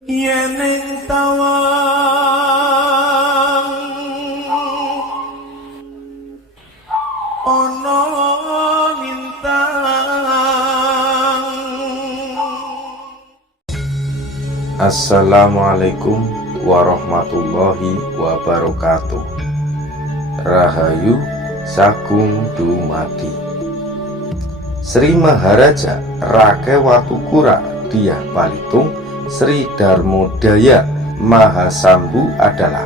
Yeneng tawang ana lintang. Assalamualaikum warahmatullahi wabarakatuh. Rahayu Sagung Dumadi. Sri Maharaja Rakewatukura Dyah Balitung Sri Darmodaya Mahasambu adalah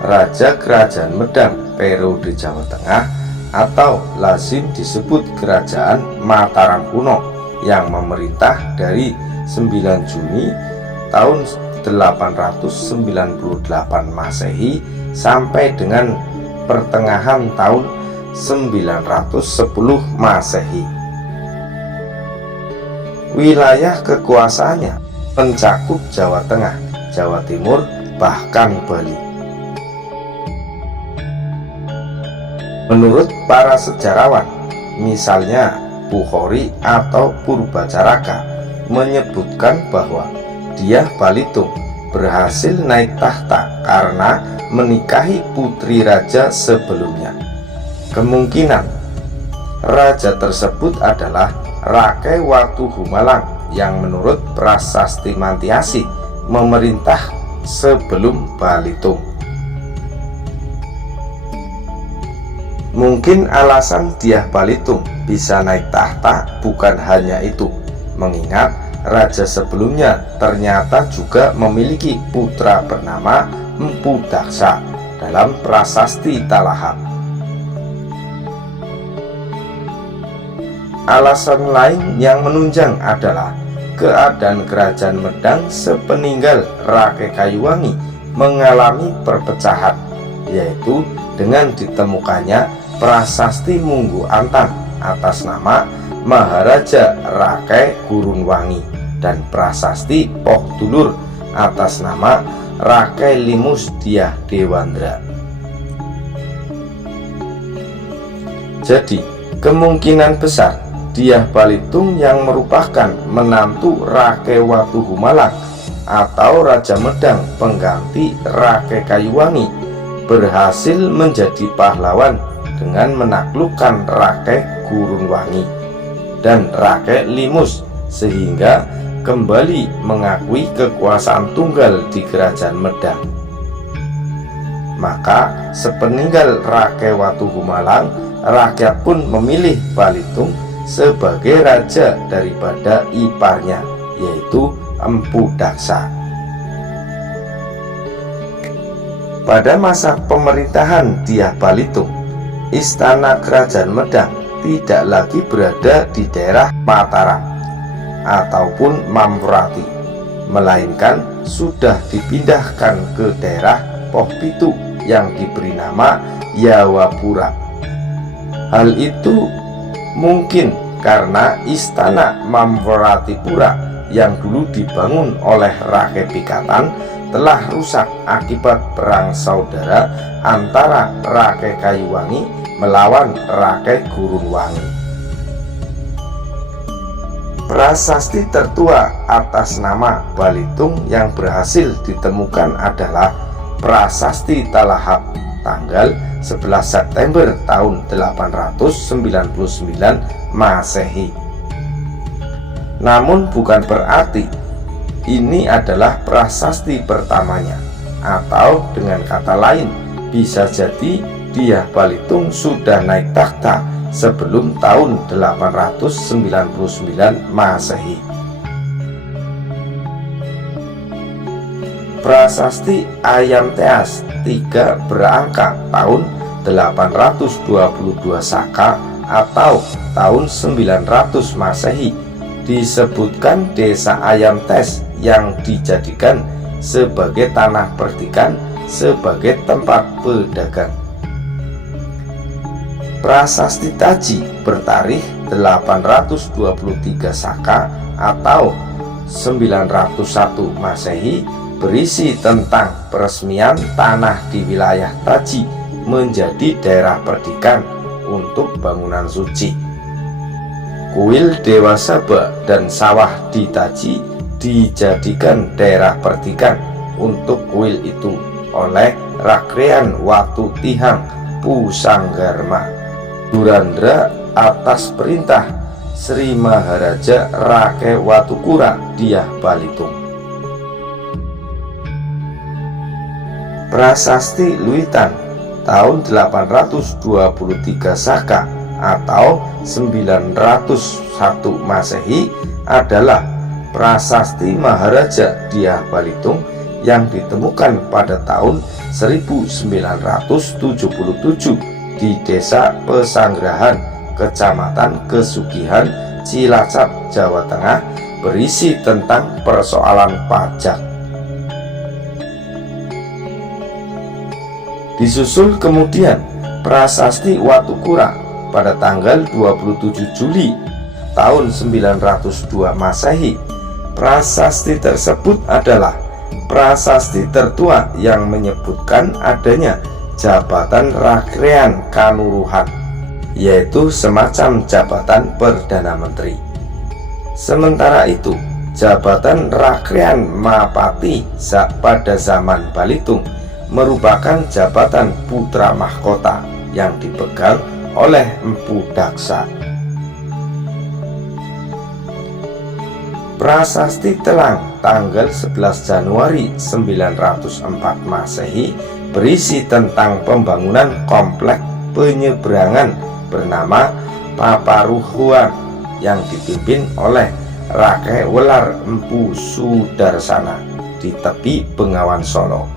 Raja Kerajaan Medang periode Jawa Tengah atau lazim disebut Kerajaan Mataram kuno yang memerintah dari 9 Juni tahun 898 Masehi sampai dengan pertengahan tahun 910 Masehi. Wilayah kekuasaannya mencakup Jawa Tengah, Jawa Timur, bahkan Bali. Menurut para sejarawan, misalnya Bukhari atau Purbacaraka, menyebutkan bahwa Dyah Balitung berhasil naik tahta karena menikahi putri raja sebelumnya. Kemungkinan raja tersebut adalah Rakewatuhumalang yang menurut Prasasti Mantiasi memerintah sebelum Balitung. Mungkin alasan Dyah Balitung bisa naik tahta bukan hanya itu, mengingat raja sebelumnya ternyata juga memiliki putra bernama Empu Daksa dalam Prasasti Talahap. Alasan lain yang menunjang adalah keadaan kerajaan Medang sepeninggal Rake Kayuwangi mengalami perpecahan, yaitu dengan ditemukannya Prasasti Munggu Antam atas nama Maharaja Rake Gurunwangi dan Prasasti Poh Dulur atas nama Rake Limus Dyah Dewandra. Jadi kemungkinan besar Dyah Balitung yang merupakan menantu Rakewatuhumalang atau Raja Medang pengganti Rake Kayuwangi berhasil menjadi pahlawan dengan menaklukkan Rake Gurunwangi dan Rake Limus sehingga kembali mengakui kekuasaan tunggal di Kerajaan Medang. Maka sepeninggal Rakewatuhumalang, rakyat pun memilih Balitung sebagai raja daripada iparnya, yaitu Empu Daksa. Pada masa pemerintahan Dyah Balitung, istana Kerajaan Medang tidak lagi berada di daerah Mataram ataupun Mamprati, melainkan sudah dipindahkan ke daerah Poh Pitu yang diberi nama Yawapura. Hal itu mungkin karena istana Mampuratipura yang dulu dibangun oleh Rake Pikatan telah rusak akibat perang saudara antara Rake Kayuwangi melawan Rake Gurunwangi. Prasasti tertua atas nama Balitung yang berhasil ditemukan adalah Prasasti Talahap tanggal 11 September tahun 899 Masehi. Namun bukan berarti ini adalah prasasti pertamanya, atau dengan kata lain bisa jadi Dyah Balitung sudah naik takhta sebelum tahun 899 Masehi. Prasasti Ayam Teas 3 berangka tahun 822 Saka atau tahun 900 Masehi disebutkan desa Ayam Tes yang dijadikan sebagai tanah perdikan sebagai tempat pedagang. Prasasti Taji bertarikh 823 Saka atau 901 Masehi berisi tentang peresmian tanah di wilayah Taji menjadi daerah perdikan untuk bangunan suci. Kuil Dewa Saba dan sawah di Taji dijadikan daerah perdikan untuk kuil itu oleh Rakrean Watu Tihang Pusanggarma Durandra atas perintah Sri Maharaja Rake Watukura Dyah Balitung. Prasasti Luitan tahun 823 Saka atau 901 Masehi adalah prasasti Maharaja Dyah Balitung yang ditemukan pada tahun 1977 di Desa Pesanggerahan, Kecamatan Kesugihan, Cilacap, Jawa Tengah, berisi tentang persoalan pajak. Disusul kemudian prasasti Watukura pada tanggal 27 Juli tahun 902 Masehi. Prasasti tersebut adalah prasasti tertua yang menyebutkan adanya jabatan Rakrean Kanuruhan, yaitu semacam jabatan Perdana Menteri. Sementara itu, jabatan Rakrean Mapati pada zaman Balitung merupakan jabatan putra mahkota yang dipegang oleh Empu Daksa. Prasasti Telang tanggal 11 Januari 904 Masehi berisi tentang pembangunan komplek penyeberangan bernama Paparuhuan yang dipimpin oleh Rake Welar Empu Sudarsana di tepi Bengawan Solo.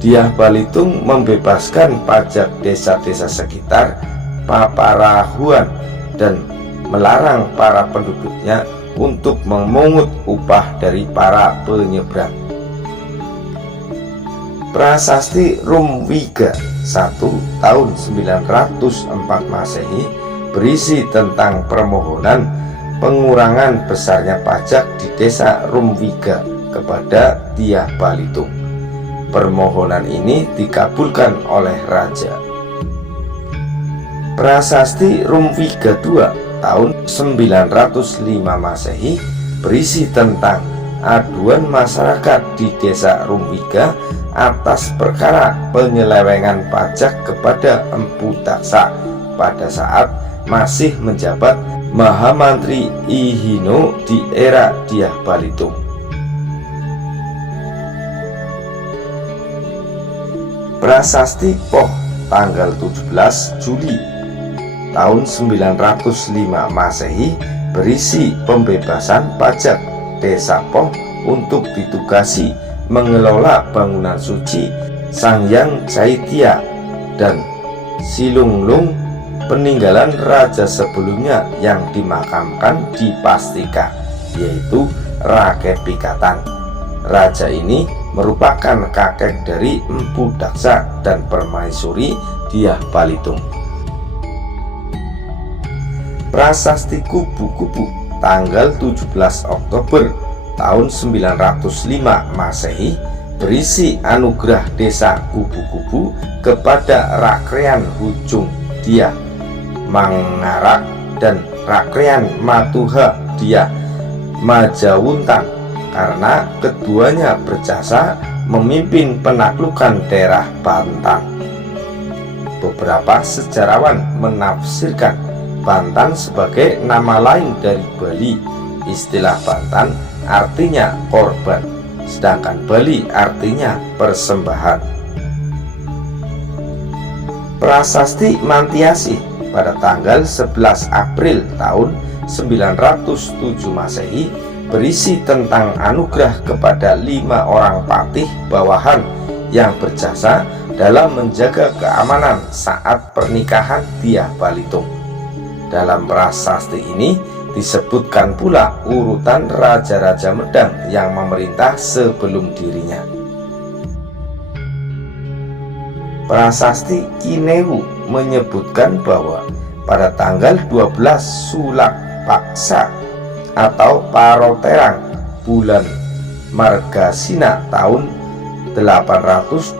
Dyah Balitung membebaskan pajak desa-desa sekitar Paparahuan dan melarang para penduduknya untuk memungut upah dari para penyeberang. Prasasti Rumwiga 1 tahun 904 Masehi berisi tentang permohonan pengurangan besarnya pajak di desa Rumwiga kepada Dyah Balitung. Permohonan ini dikabulkan oleh raja. Prasasti Rumwiga 2 tahun 905 Masehi berisi tentang aduan masyarakat di desa Rumwiga atas perkara penyelewengan pajak kepada Empu Daksa pada saat masih menjabat Mahamantri Ihino di era Dyah Balitung. Prasasti Poh tanggal 17 Juli tahun 905 Masehi berisi pembebasan pajak desa Poh untuk ditugasi mengelola bangunan suci Sangyang Caitya dan Silunglung, peninggalan raja sebelumnya yang dimakamkan di Pastika, yaitu Rake Pikatan. Raja ini merupakan kakek dari Empu Daksa dan Permaisuri Dyah Balitung. Prasasti Kubu-Kubu tanggal 17 Oktober tahun 905 Masehi berisi anugerah desa Kubu-Kubu kepada Rakrean Hujung Dyah Mangarak dan Rakrean Matuha Dyah Majawuntang karena keduanya berjasa memimpin penaklukan daerah Bantan. Beberapa sejarawan menafsirkan Bantan sebagai nama lain dari Bali. Istilah Bantan artinya korban, sedangkan Bali artinya persembahan. Prasasti Mantiasi pada tanggal 11 April tahun 907 Masehi berisi tentang anugerah kepada 5 orang patih bawahan yang berjasa dalam menjaga keamanan saat pernikahan Dyah Balitung. Dalam prasasti ini disebutkan pula urutan raja-raja Medang yang memerintah sebelum dirinya. Prasasti Kinewu menyebutkan bahwa pada tanggal 12 Sulak Paksa atau Paroterang bulan Margasina tahun 829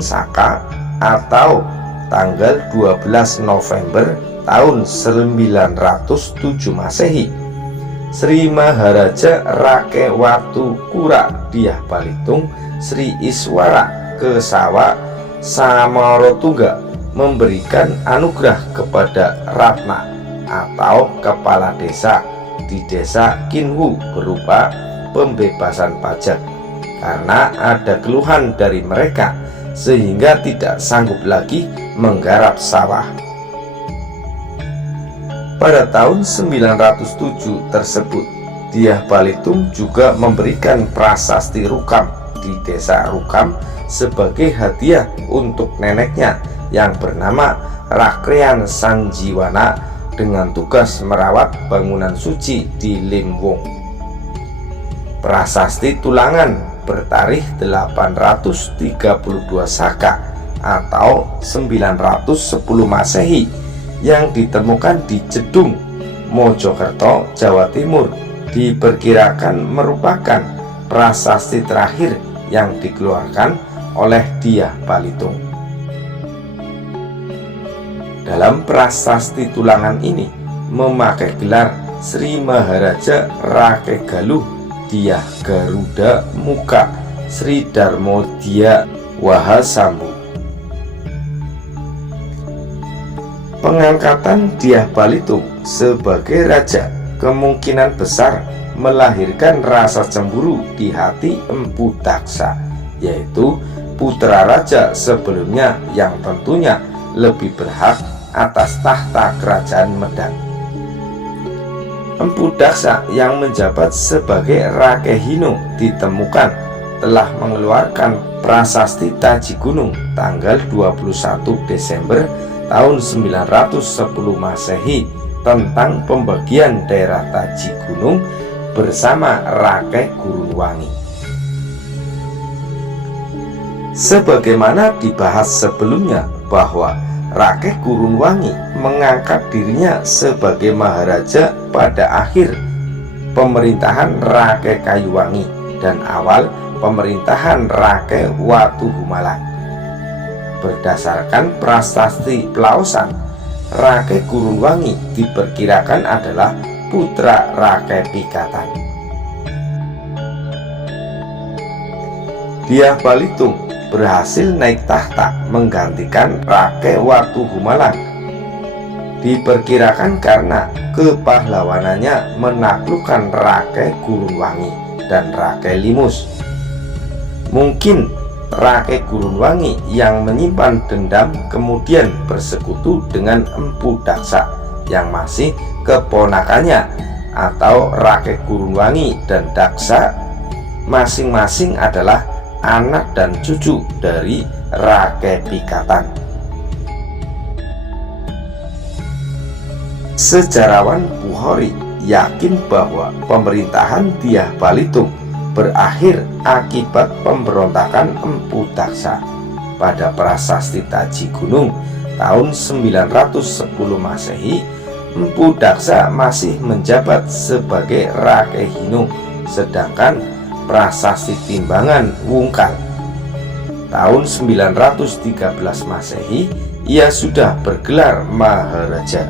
Saka atau tanggal 12 November tahun 907 Masehi, Sri Maharaja Rakewatu Kura Dyah Balitung Sri Iswara Kesawa Samarotungga memberikan anugerah kepada Ratna atau kepala desa di desa Kinwu berupa pembebasan pajak karena ada keluhan dari mereka sehingga tidak sanggup lagi menggarap sawah. Pada tahun 907 tersebut, Dyah Balitung juga memberikan prasasti Rukam di desa Rukam sebagai hadiah untuk neneknya yang bernama Rakrean Sanjiwana dengan tugas merawat bangunan suci di Limwong. Prasasti Tulangan bertarikh 832 Saka atau 910 Masehi yang ditemukan di Jedung, Mojokerto, Jawa Timur diperkirakan merupakan prasasti terakhir yang dikeluarkan oleh Dyah Balitung. Dalam prasasti Tulangan ini memakai gelar Sri Maharaja Rakegaluh Dyah Garuda Muka Sri Darmodya Wahasambu. Pengangkatan Dyah Balitung sebagai raja kemungkinan besar melahirkan rasa cemburu di hati Empu Daksa, yaitu putra raja sebelumnya yang tentunya lebih berhak atas tahta kerajaan Medang. Empu Daksa yang menjabat sebagai Rakehinu ditemukan telah mengeluarkan prasasti Taji Gunung tanggal 21 Desember tahun 910 Masehi tentang pembagian daerah Taji Gunung bersama Rakeh Gurunwangi. Sebagaimana dibahas sebelumnya bahwa Rakeh Gurunwangi mengangkat dirinya sebagai maharaja pada akhir pemerintahan Rakeh Kayuwangi dan awal pemerintahan Rakeh Watuhumalang. Berdasarkan prasasti Pelaosan, Rakeh Gurunwangi diperkirakan adalah putra Rakeh Pikatan. Dyah Balitung berhasil naik tahta menggantikan Rakeh Watuhumalang. Diperkirakan karena kepahlawanannya menaklukkan Rakeh Gurunwangi dan Rakeh Limus. Mungkin Rakeh Gurunwangi yang menyimpan dendam kemudian bersekutu dengan Empu Daksa yang masih keponakannya, atau Rakeh Gurunwangi dan Daksa masing-masing adalah anak dan cucu dari Rakeh Pikatan. Sejarawan Bukhari yakin bahwa pemerintahan Dyah Balitung berakhir akibat pemberontakan Empu Daksa. Pada prasasti Taji Gunung tahun 910 Masehi, Empu Daksa masih menjabat sebagai Rakehinu, sedangkan prasasti Timbangan Wungkal tahun 913 Masehi ia sudah bergelar Maharaja.